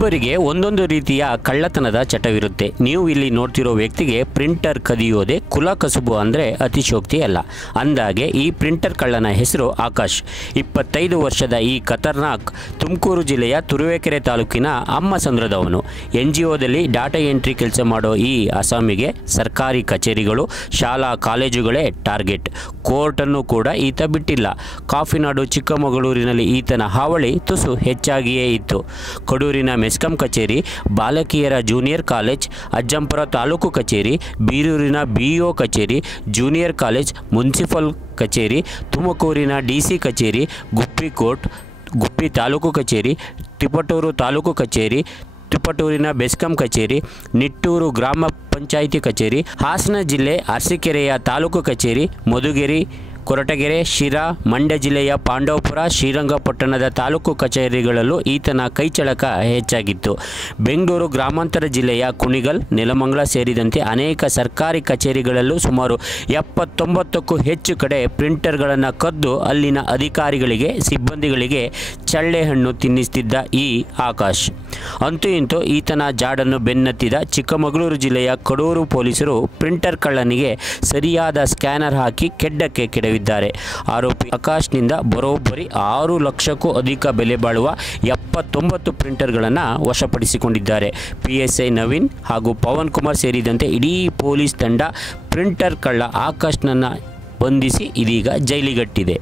ಇಬ್ಬರಿಗೆ ಒಂದೊಂದು ರೀತಿಯ ಕಳ್ಳತನದ ಚಟವಿರುತ್ತೆ. ನೀವು ಇಲ್ಲಿ ನೋಡ್ತಿರೋ ವ್ಯಕ್ತಿಗೆ ಪ್ರಿಂಟರ್ ಕದಿಯೋದೆ ಕುಲ ಕಸುಬು ಅಂದರೆ ಅತಿಶೋಕ್ತಿ ಅಲ್ಲ. ಅಂದಾಗೆ ಈ ಪ್ರಿಂಟರ್ ಕಳ್ಳನ ಹೆಸರು ಆಕಾಶ್. 25 ವರ್ಷದ ಈ ಖತರ್ನಾಕ್ ತುಮಕೂರು ಜಿಲ್ಲೆಯ ತುರುವೇಕೆರೆ ತಾಲೂಕಿನ ಅಮ್ಮಸಂದ್ರದವನು. NGOದಲ್ಲಿ ಡಾಟಾ ಎಂಟ್ರಿ ಕೆಲಸ ಮಾಡೋ ಈ ಅಸಾಮಿಗೆ ಸರ್ಕಾರಿ ಕಚೇರಿಗಳು, ಶಾಲಾ ಕಾಲೇಜುಗಳೇ ಟಾರ್ಗೆಟ್. ಕೋರ್ಟನ್ನು ಕೂಡ ಈತ ಬಿಟ್ಟಿಲ್ಲ. ಕಾಫಿನಾಡು ಚಿಕ್ಕಮಗಳೂರಿನಲ್ಲಿ ಈತನ ಹಾವಳಿ ತುಸು ಹೆಚ್ಚಾಗಿಯೇ ಇತ್ತು. ಕಡೂರಿನ ಮೆಸ್ಕಾಂ ಕಚೇರಿ, ಬಾಲಕಿಯರ ಜೂನಿಯರ್ ಕಾಲೇಜ್, ಅಜ್ಜಂಪುರ ತಾಲೂಕು ಕಚೇರಿ, ಬೀರೂರಿನ BO ಕಚೇರಿ, ಜೂನಿಯರ್ ಕಾಲೇಜ್, ಮುನ್ಸಿಪಲ್ ಕಚೇರಿ, ತುಮಕೂರಿನ DC ಕಚೇರಿ, ಗುಬ್ಬಿ ಕೋರ್ಟ್, ಗುಬ್ಬಿ ತಾಲೂಕು ಕಚೇರಿ, ತಿಪಟೂರು ತಾಲೂಕು ಕಚೇರಿ, ತಿಪಟೂರಿನ ಬೆಸ್ಕಾಂ ಕಚೇರಿ, ನಿಟ್ಟೂರು ಗ್ರಾಮ ಪಂಚಾಯಿತಿ ಕಚೇರಿ, ಹಾಸನ ಜಿಲ್ಲೆ ಅರಸೀಕೆರೆಯ ತಾಲೂಕು ಕಚೇರಿ, ಮಧುಗಿರಿ, ಕೊರಟಗೆರೆ, ಶಿರಾ, ಮಂಡ್ಯ ಜಿಲ್ಲೆಯ ಪಾಂಡವಪುರ, ಶ್ರೀರಂಗಪಟ್ಟಣದ ತಾಲೂಕು ಕಚೇರಿಗಳಲ್ಲೂ ಈತನ ಕೈಚಳಕ ಹೆಚ್ಚಾಗಿತ್ತು. ಬೆಂಗಳೂರು ಗ್ರಾಮಾಂತರ ಜಿಲ್ಲೆಯ ಕುಣಿಗಲ್, ನೆಲಮಂಗಲ ಸೇರಿದಂತೆ ಅನೇಕ ಸರ್ಕಾರಿ ಕಚೇರಿಗಳಲ್ಲೂ ಸುಮಾರು 79ಕ್ಕೂ ಹೆಚ್ಚು ಕಡೆ ಪ್ರಿಂಟರ್ಗಳನ್ನು ಕದ್ದು ಅಲ್ಲಿನ ಅಧಿಕಾರಿಗಳಿಗೆ, ಸಿಬ್ಬಂದಿಗಳಿಗೆ ಚಳ್ಳೆಹಣ್ಣು ತಿನ್ನಿಸ್ತಿದ್ದ ಈ ಆಕಾಶ್. ಅಂತೂ ಇಂತೂ ಈತನ ಜಾಡನ್ನು ಬೆನ್ನತ್ತಿದ ಚಿಕ್ಕಮಗಳೂರು ಜಿಲ್ಲೆಯ ಕಡೂರು ಪೊಲೀಸರು ಪ್ರಿಂಟರ್ ಕಳ್ಳನಿಗೆ ಸರಿಯಾದ ಸ್ಕ್ಯಾನರ್ ಹಾಕಿ ಕೆಡ್ಡಕ್ಕೆ ಕೆಡವಿದ್ದಾರೆ. ಆರೋಪಿ ಆಕಾಶ್ನಿಂದ ಬರೋಬ್ಬರಿ 6 ಲಕ್ಷಕ್ಕೂ ಅಧಿಕ ಬೆಲೆ ಬಾಳುವ 79 ಪ್ರಿಂಟರ್ಗಳನ್ನು ವಶಪಡಿಸಿಕೊಂಡಿದ್ದಾರೆ. PSI ನವೀನ್ ಹಾಗೂ ಪವನ್ ಕುಮಾರ್ ಸೇರಿದಂತೆ ಇಡೀ ಪೊಲೀಸ್ ತಂಡ ಪ್ರಿಂಟರ್ ಕಳ್ಳ ಆಕಾಶ್ನನ್ನು ಬಂಧಿಸಿ ಇದೀಗ ಜೈಲಿಗಟ್ಟಿದೆ.